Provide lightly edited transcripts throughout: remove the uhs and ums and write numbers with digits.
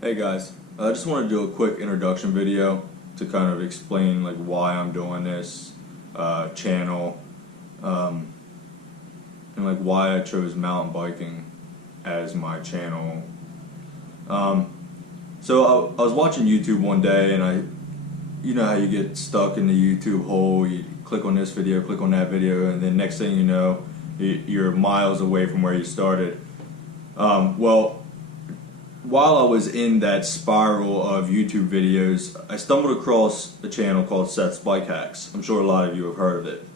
Hey guys, I just want to do a quick introduction video to kind of explain like why I'm doing this channel and like why I chose mountain biking as my channel. So I was watching YouTube one day and you know how you get stuck in the YouTube hole, you click on this video, click on that video, and then next thing you know you're miles away from where you started. Well, while I was in that spiral of YouTube videos, I stumbled across a channel called Seth's Bike Hacks. I'm sure a lot of you have heard of it.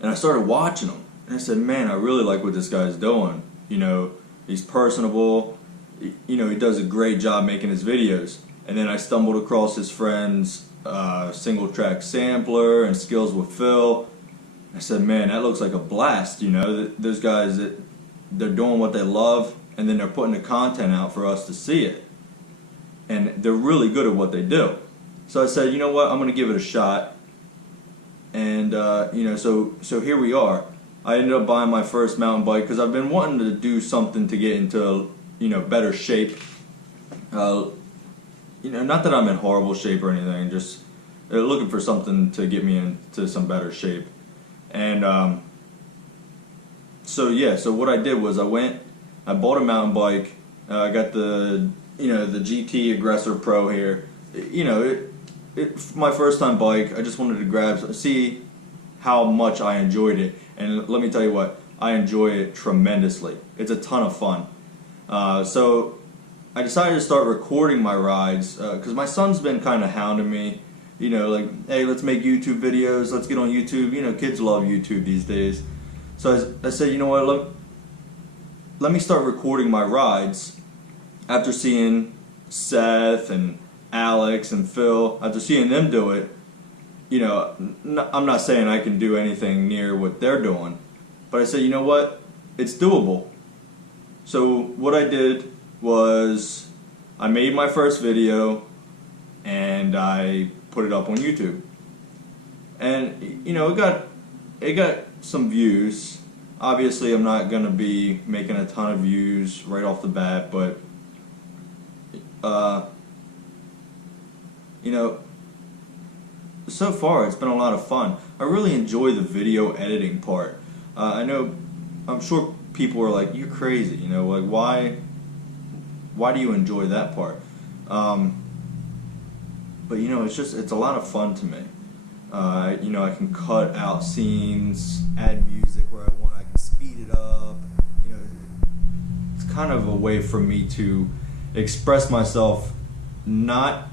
And I started watching him, and I said, man, I really like what this guy's doing. You know, he's personable, you know, he does a great job making his videos. And then I stumbled across his friend's single track sampler and Skills with Phil. I said, man, that looks like a blast, you know, those guys, they're doing what they love, and then they're putting the content out for us to see it. And they're really good at what they do. So I said, you know what, I'm going to give it a shot. And, you know, so here we are. I ended up buying my first mountain bike because I've been wanting to do something to get into, you know, better shape. You know, not that I'm in horrible shape or anything, just looking for something to get me into some better shape. And so yeah, so what I did was I bought a mountain bike. I got the GT Aggressor Pro here. You know, it's my first time bike. I just wanted to see how much I enjoyed it. And let me tell you what, I enjoy it tremendously. It's a ton of fun. So I decided to start recording my rides because my son's been kind of hounding me. You know, like, hey, let's make YouTube videos. Let's get on YouTube. You know, kids love YouTube these days. So I said, you know what, let me start recording my rides. After seeing Seth and Alex and Phil, after seeing them do it, you know, I'm not saying I can do anything near what they're doing, but I said, you know what, it's doable. So what I did was I made my first video and I put it up on YouTube. And you know, it got some views. Obviously, I'm not going to be making a ton of views right off the bat, but you know, so far it's been a lot of fun. I really enjoy the video editing part. I'm sure people are like, you're crazy, you know, like why do you enjoy that part? But you know, it's a lot of fun to me. You know, I can cut out scenes, add music where I want, I can speed it up. You know, it's kind of a way for me to express myself, not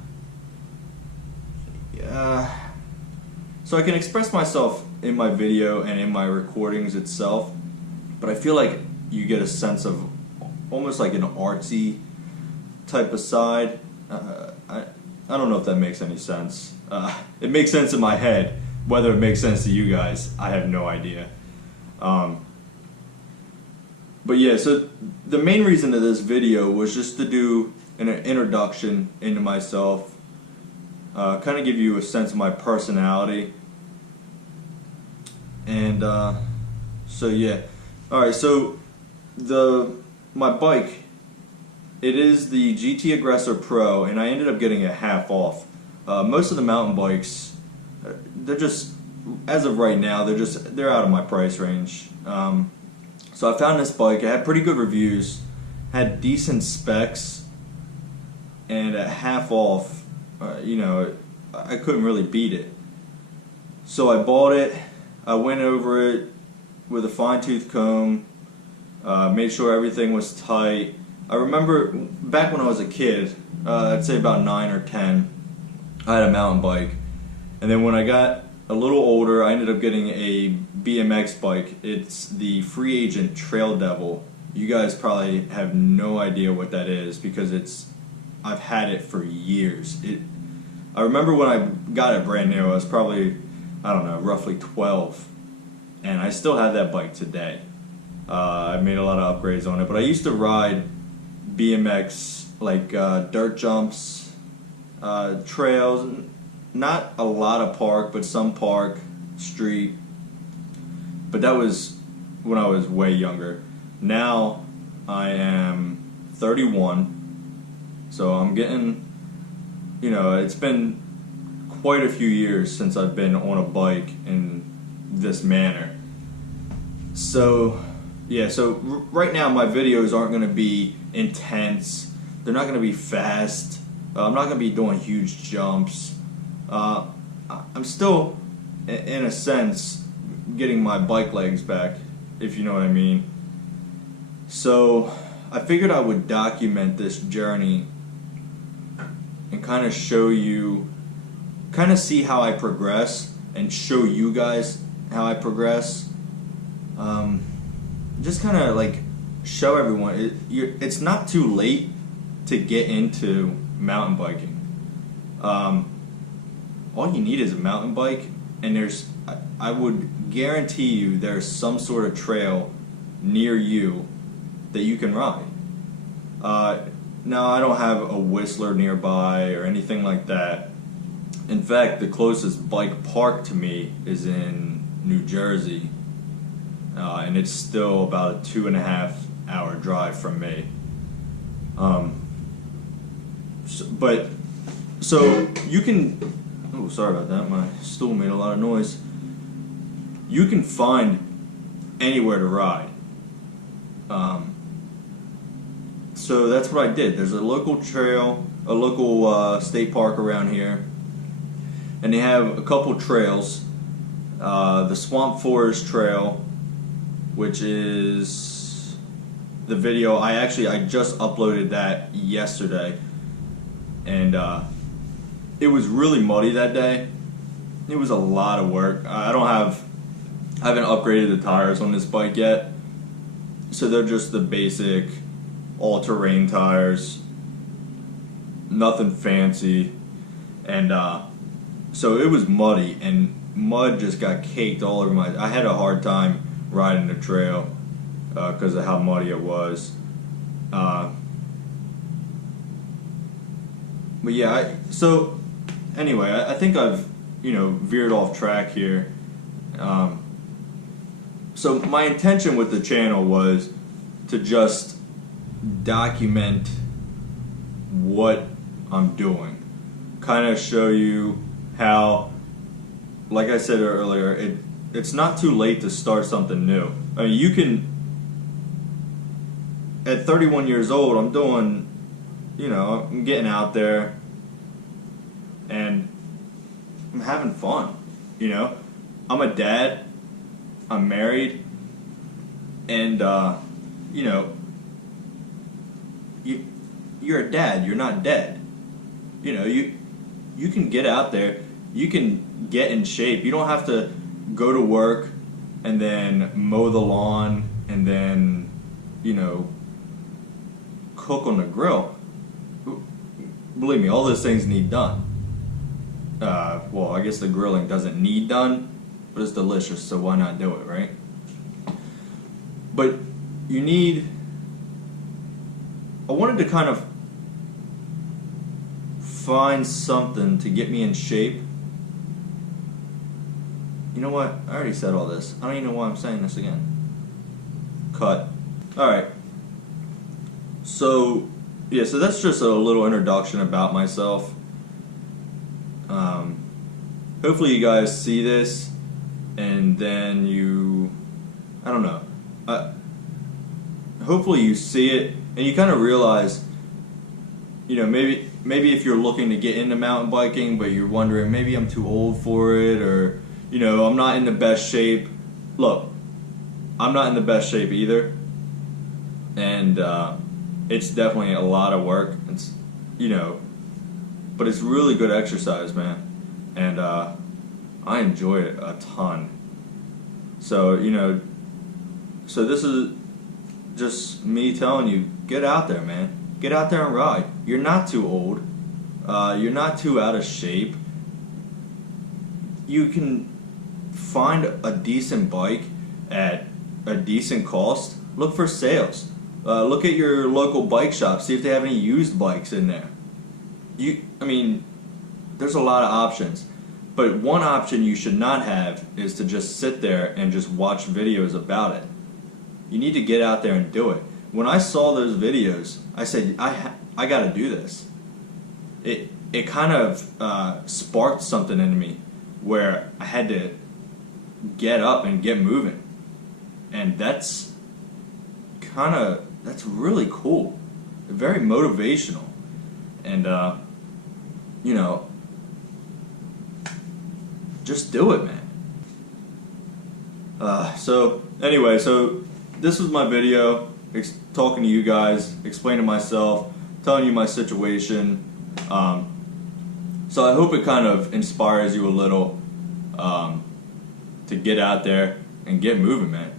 so I can express myself in my video and in my recordings itself, but I feel like you get a sense of almost like an artsy type of side. I don't know if that makes any sense. It makes sense in my head. Whether it makes sense to you guys, I have no idea. But yeah, so the main reason of this video was just to do an introduction into myself, kind of give you a sense of my personality. And so yeah. Alright, so my bike, it is the GT Aggressor Pro, and I ended up getting it half off. Most of the mountain bikes, they're just, as of right now, they're out of my price range. So I found this bike. It had pretty good reviews, had decent specs, and at half off, you know, I couldn't really beat it. So I bought it. I went over it with a fine-tooth comb, made sure everything was tight. I remember back when I was a kid, I'd say about 9 or 10, I had a mountain bike. And then when I got a little older, I ended up getting a BMX bike. It's the Free Agent Trail Devil. You guys probably have no idea what that is because I've had it for years. I remember when I got it brand new, I was probably, I don't know, roughly 12. And I still have that bike today. I made a lot of upgrades on it, but I used to ride BMX, like dirt jumps, trails, not a lot of park, but some park, street. But that was when I was way younger. Now I am 31, So I'm getting, it's been quite a few years since I've been on a bike in this manner. So yeah, right now my videos aren't going to be intense. They're not going to be fast. I'm not going to be doing huge jumps. I'm still, in a sense, getting my bike legs back, if you know what I mean. So I figured I would document this journey and kind of show you, kind of see how I progress and show you guys how I progress. Just kind of like show everyone it's not too late to get into mountain biking. All you need is a mountain bike, and I would guarantee you there's some sort of trail near you that you can ride. Now, I don't have a Whistler nearby or anything like that. In fact, the closest bike park to me is in New Jersey, and it's still about a 2.5 hour drive from me. So you can, oh, sorry about that, my stool made a lot of noise. You can find anywhere to ride. So that's what I did. There's a local trail, a local state park around here, and they have a couple trails. The Swamp Forest Trail, which is the video I just uploaded that yesterday, and it was really muddy that day. It was a lot of work. I haven't upgraded the tires on this bike yet, so they're just the basic all-terrain tires, nothing fancy, and so it was muddy, and mud just got caked all over I had a hard time riding the trail because of how muddy it was. But yeah, so anyway, I think I've veered off track here. So my intention with the channel was to just document what I'm doing, kind of show you how, like I said earlier, it's not too late to start something new. I mean, you can, at 31 years old, I'm doing, I'm getting out there and I'm having fun, I'm a dad, I'm married, and you're a dad, you're not dead. You can get out there, you can get in shape. You don't have to go to work and then mow the lawn and then, cook on the grill. Believe me, all those things need done. Well, I guess the grilling doesn't need done, but it's delicious, so why not do it, right? But I wanted to kind of find something to get me in shape. You know what? I already said all this. I don't even know why I'm saying this again. Cut. Alright. So, yeah, so that's just a little introduction about myself. Hopefully you guys see this, and then I don't know. Hopefully you see it, and you kind of realize, maybe if you're looking to get into mountain biking, but you're wondering, maybe I'm too old for it, or, I'm not in the best shape. Look, I'm not in the best shape either, and it's definitely a lot of work. It's, but it's really good exercise, man, and I enjoy it a ton. So, so this is just me telling you, get out there, man. Get out there and ride. You're not too old. You're not too out of shape. You can find a decent bike at a decent cost. Look for sales. Look at your local bike shop. See if they have any used bikes in there. There's a lot of options. But one option you should not have is to just sit there and just watch videos about it. You need to get out there and do it. When I saw those videos, I said, I got to do this. It kind of sparked something in me where I had to get up and get moving, and that's really cool, very motivational, and you know, just do it, man. So anyway, so this was my video, talking to you guys, explaining myself, telling you my situation. So I hope it kind of inspires you a little to get out there and get moving, man.